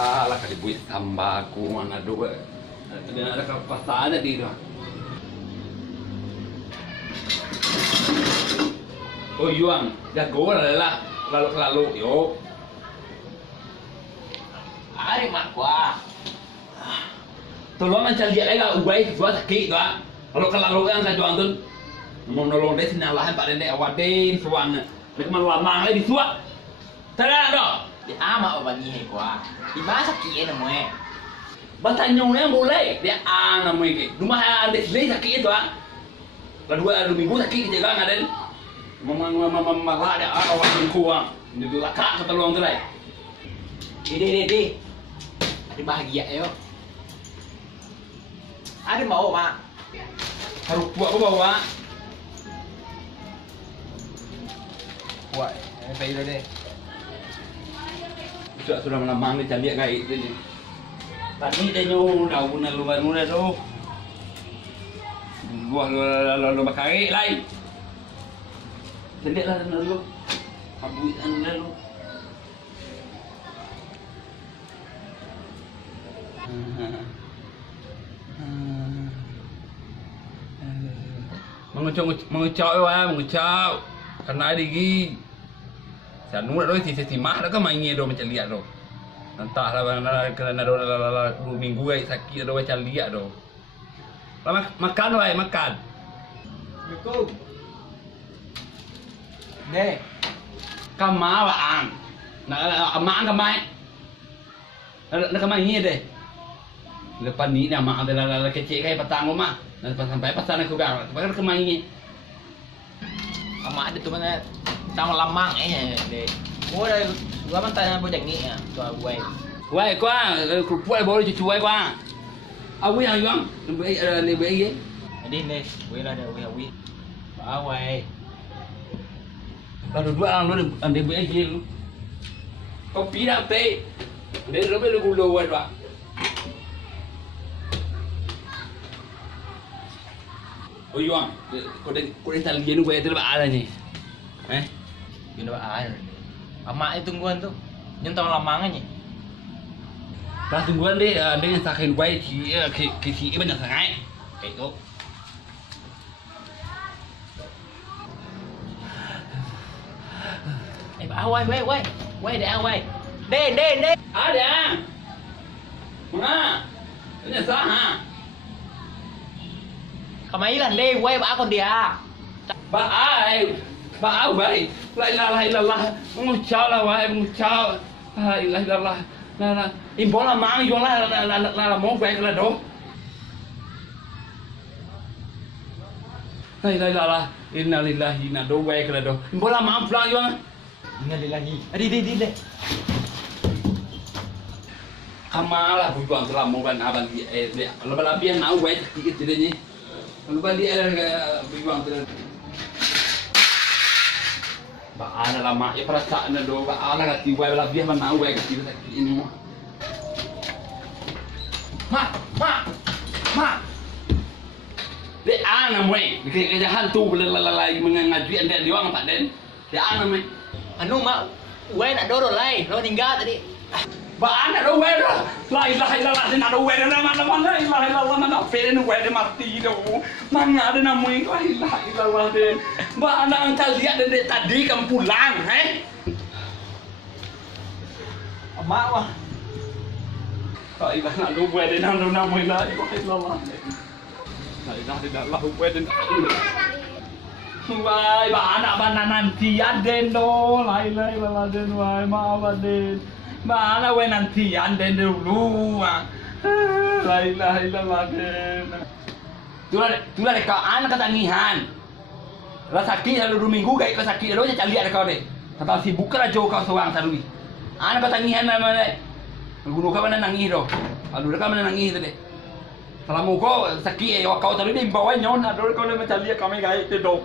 Alah kali buat tambah aku mana dua. Ada pasal ada di tu. Oh Yuang, jago lah lalu yo. Ari mak gua. Tolong aja lihat lagi ubai gua sakit tu. Kalau yang saya jual tu, mau nolong dia sini lah pak nenek awadin suan. Mereka malu lamang lagi suat. Terang dah. Di ama ba ni gua. Di ba sakit na mo eh. Batanyong yang boleh dia namanya ke. Rumah anda sendiri sakit itu Kedua ada minggu sakit je kan ada. Marah dia awak kuang. Dia lakak kata luang tu lah. Di. Ada bahagia yo. Ada mau mak. Harus buat apa bawa? Buat. Pergi dulu deh. Sudah melamang dia cari gaib tu. Tadi dia nyu daun luar mula tu. Buah lu bakari lain. Sediklah dulu. Habis anda lu. Mengucap karena digi sanu dah si mah dah kan mainnya dah macam lihat dah entahlah kerana dah 2 minggu sakit dah macam lihat dah makan wai makan Assalamualaikum. Deh. Kama waang nak amak kamai nak kamai ni deh lepas ni dah mak adalah kecil kai petang rumah dan sampai pasal aku dah lepas kamai ni Ama ada tu mana tang lamang deh. Gua dah gua man tanya bojang ni ya. Tu gue. Wai qua kerupuk boleh cucu wai qua awi yang yang lebih ye Jadi deh, gue lah dah gue. Bawai. Kalau dua orang lu ande be ye lu kopi dah teh dia lebih lu gula wai dah Oh Yuang, kau dah tak lihat gue itu apa ni? Yun ba air. Ama itu tungguan tu. Yung tang lamangan ni. Pas tungguan dia yang sakit gue kisi banyak sangat. Kayak tu. Awai, wai deh awai. Deh. Ada. Mana? Ini sah ha. Kamailan deh, wai ba ako dia. Ba ai wai. La ilaha illallah. Mengucap lah wai, mengucap. La ilaha illallah. Nah. Impor lah mang jual lah mau wai ke lah doh. La ilaha illallah. Inna lillahi inna do wai ke lah doh. Impor lah mang pulang jual. Innalillahi. Di deh. Kamalah bukan telah mau kan abang dia. Lebih nak wai sedikit tidaknya. Lupa dia bilang tu. Baana lama ya perasaan do baana kati wai lebih mana wai kati sakit ini mah. Ma. Dia ana wai. Dia hantu belalai mengaji anda dia orang tak den. Dia ana wai. Anu mak, wai nak dorong lai, lo tinggal tadi. Baana do wai dah. La ilaha illallah dia nak do wai dah mana la ilaha illallah nak fere ni wai dia mati do. Mana ada namanya la ilaha illallah dia. Baana angkal lihat dia tadi kamu pulang, Ama wah. La ilaha nak do wai dia namanya la ilaha illallah. La ilaha illallah wai dia. Wai baana nanti aden do la ilaha illallah den wai maaf aden. Mana wei nanti anden dulu la ilaha illallah den. Tulah kau anak ketangihan. Rasa sakit lalu 2 minggu gay kau sakit lalu je lihat kau deh. Kata si buka lah jauh kau seorang salui. Anak ketangihan mana? Guru kau mana nangis doh. Aduh kau mana nangis tu deh. Kalau mau kau sakit kau tadi di bawah nyon aduh kau le macam lihat kami gay tu doh.